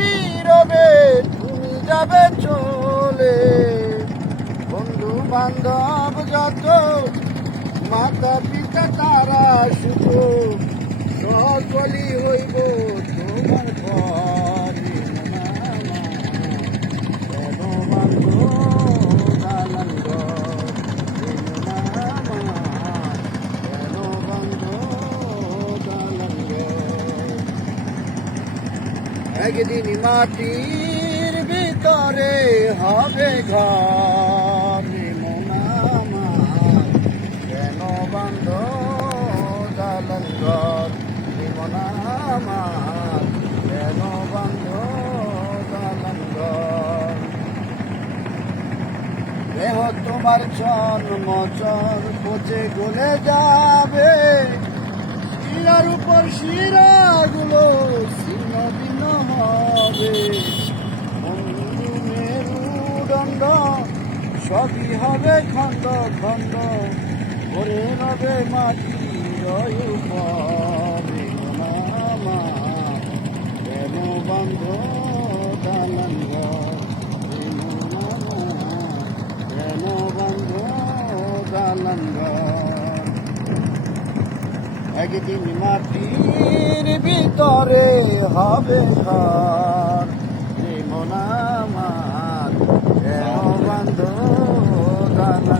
নীরবে তুমি যাবে চলে, বন্ধু বান্ধব যত মাতা পিতা তারা শুধু সকলই হইব তোমার পরে। একদিন মাটির ভিতরে হবে ঘর, কেন বন্ধ দালান ঘর, কেন বন্ধ দালান ঘর। দেহ তোমার জন্মচর পচে গলে যাবে, শিরার উপর শিরাগুলো ছিন্ন ভিন্ন হবে, মেরুদণ্ড সবই হবে খণ্ড খণ্ড, ভরে নবে মাটির উপরে। কেন বন্ধ দালান ঘর, কেন বন্ধ দালান ঘর। একদিন মাটির ভিতরে হবে ঘর, মন আমার কেন বন্ধ দালান